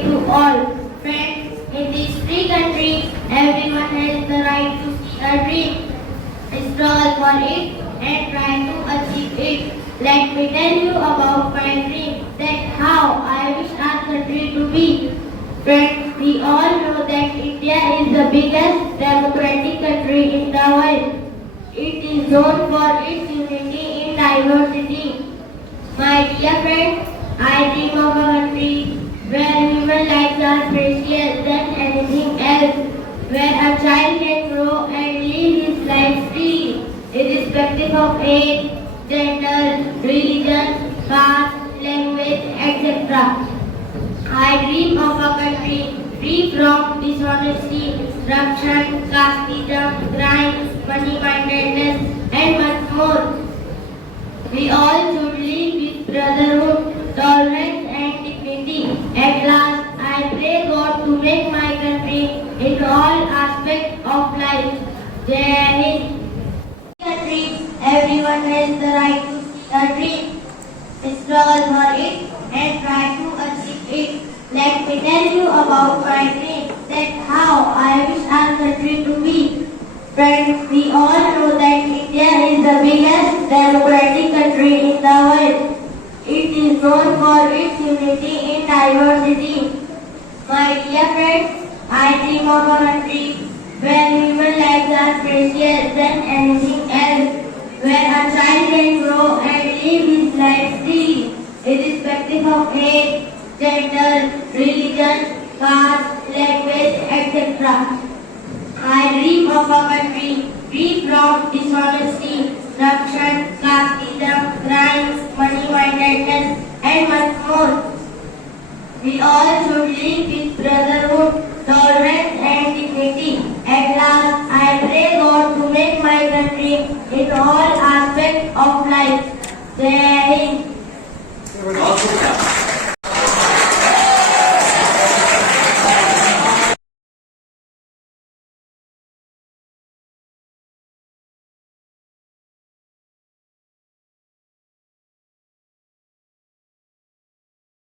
day to all. Friends, in this free country, everyone has the right to see a dream, struggle for it, and try to achieve it. Let me tell you about my dream, that how I wish our country to be. Friends, we all know that India is the biggest democratic country in the world. It is known for its unity in diversity. My dear friends, I dream of a country where human lives are precious than anything else, where a child can grow and live his life freely, irrespective of age, gender, religion, caste, language, etc. I dream of a country free from dishonesty, corruption, casteism, crime, money-mindedness, and much more. We all should live with brotherhood, tolerance, and dignity. At last, I pray God to make my country in all aspects of life. Jai Hind. Country, everyone has the right to see a dream, struggle for it, and try to achieve it. Let me tell you about my dream, that how I wish our country to be. Friends, we all know that India is the biggest democratic country in the world. It is known for its unity in diversity. My dear friends, I dream of a country where human lives are precious than anything else, where a child can grow and live his life freely, irrespective of age, gender, religion, caste, language, etc. I dream of a country free from dishonesty, corruption, casteism, crimes, money-mindedness, and much more. We all should live with brotherhood, tolerance, and dignity. At last, I pray God to make my country in all aspects of life. Jai Hind.